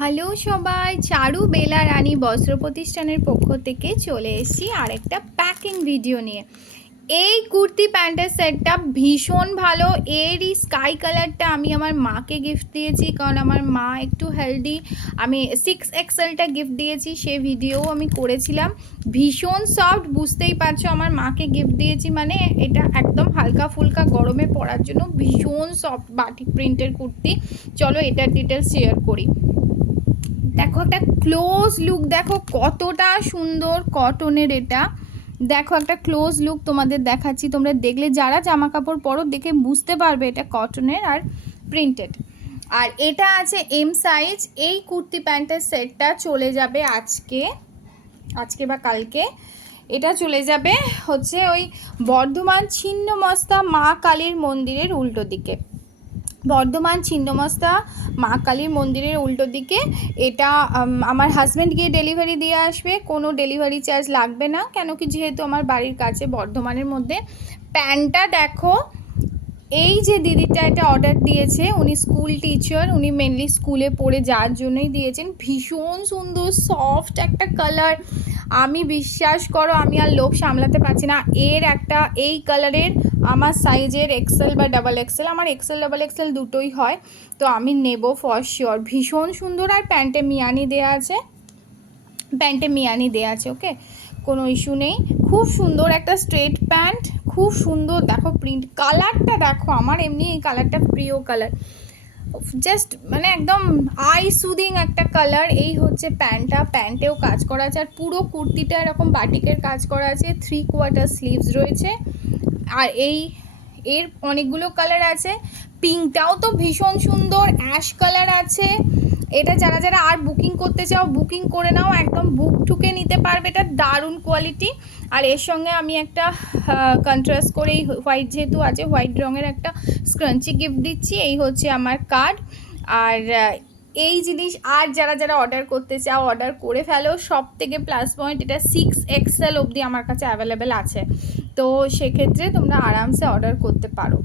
Hello সবাই, চারু বেলা রানী বস্ত্র প্রতিষ্ঠানের পক্ষ থেকে চলে এসেছি আরেকটা প্যাকিং ভিডিও নিয়ে। এই কুর্তি প্যান্টের সেটটা ভীষণ ভালো। এরই স্কাই কালারটা আমি আমার মাকে গিফট দিয়েছি, কারণ আমার মা একটু হেলদি। আমি 6XLটা গিফট দিয়েছি, সে ভিডিও আমি করেছিলাম। ভীষণ সফট, বুঝতেই পারছো আমার মাকে গিফট দিয়েছি মানে এটা একদম হালকা ফুলকা গরমে পরার জন্য ভীষণ সফট বাটিক প্রিন্টের কুর্তি। চলো এটার ডিটেলস শেয়ার করি। দেখো একটা ক্লোজ লুক, দেখো কতটা সুন্দর কটনের। এটা দেখো একটা ক্লোজ লুক তোমাদের দেখাচ্ছি, তোমরা দেখলে যারা জামা কাপড় পরো দেখে বুঝতে পারবে এটা কটনের আর প্রিন্টেড। আর এটা আছে এম সাইজ। এই কুর্তি প্যান্টের সেটটা চলে যাবে আজকে বা কালকে। এটা চলে যাবে হচ্ছে ওই বর্ধমান ছিন্নমস্তা মা কালীর মন্দিরের উল্টো দিকে। বর্ধমান ছিন্নমস্তা মা কালীর মন্দিরের উল্টো দিকে। এটা আমার হাজব্যান্ড গিয়ে ডেলিভারি দিয়ে আসবে, কোনো ডেলিভারি চার্জ লাগবে না, কেন কি যেহেতু আমার বাড়ির কাছে বর্ধমানের মধ্যে। প্যান্টটা দেখো, এই যে দিদিটা এটা অর্ডার দিয়েছে উনি স্কুল টিচার, উনি মেনলি স্কুলে পড়ে যাওয়ার জন্যই দিয়েছেন। ভীষণ সুন্দর সফট একটা কালার। আমি বিশ্বাস করো আমি আর লোভ সামলাতে পারছি না। এই কালারের আমার সাইজের এক্সেল বা ডাবল এক্সেল, আমার এক্সেল ডাবল এক্সেল দুটোই হয়, তো আমি নেব ফর শিওর। ভীষণ সুন্দর। আর প্যান্টে মিয়ানি দেয়া আছে, ওকে, কোনো ইস্যু নেই। খুব সুন্দর একটা স্ট্রেট প্যান্ট, খুব সুন্দর। দেখো প্রিন্ট, কালারটা দেখো, আমার এমনি এই কালারটা প্রিয় কালার, জাস্ট মানে একদম আই সুদিং একটা কালার। এই হচ্ছে প্যান্টেও কাজ করা আছে, আর পুরো কুর্তিটা এরকম বাটিকের কাজ করা আছে। 3/4 স্লিভস রয়েছে। আর এর অনেকগুলো কালার আছে। পিঙ্কটাও তো ভীষণ সুন্দর, অ্যাশ কালার আছে। এটা যারা যারা আর বুকিং করতে চাও বুকিং করে নাও, একদম বুক ঠুকে নিতে পারবে। এটা দারুণ কোয়ালিটি। আর এর সঙ্গে আমি একটা কন্ট্রাস্ট করে এই হোয়াইট যেহেতু আছে, হোয়াইট রঙের একটা স্ক্রাঞ্চি গিফট দিচ্ছি। এই হচ্ছে আমার কার্ড। আর এই জিনিস আর যারা যারা অর্ডার করতে চাও অর্ডার করে ফেলো। সব থেকে প্লাস পয়েন্ট, এটা 6XL অবধি আমার কাছে অ্যাভেলেবেল আছে, তো সেক্ষেত্রে তোমরা আরামসে অর্ডার করতে পারো।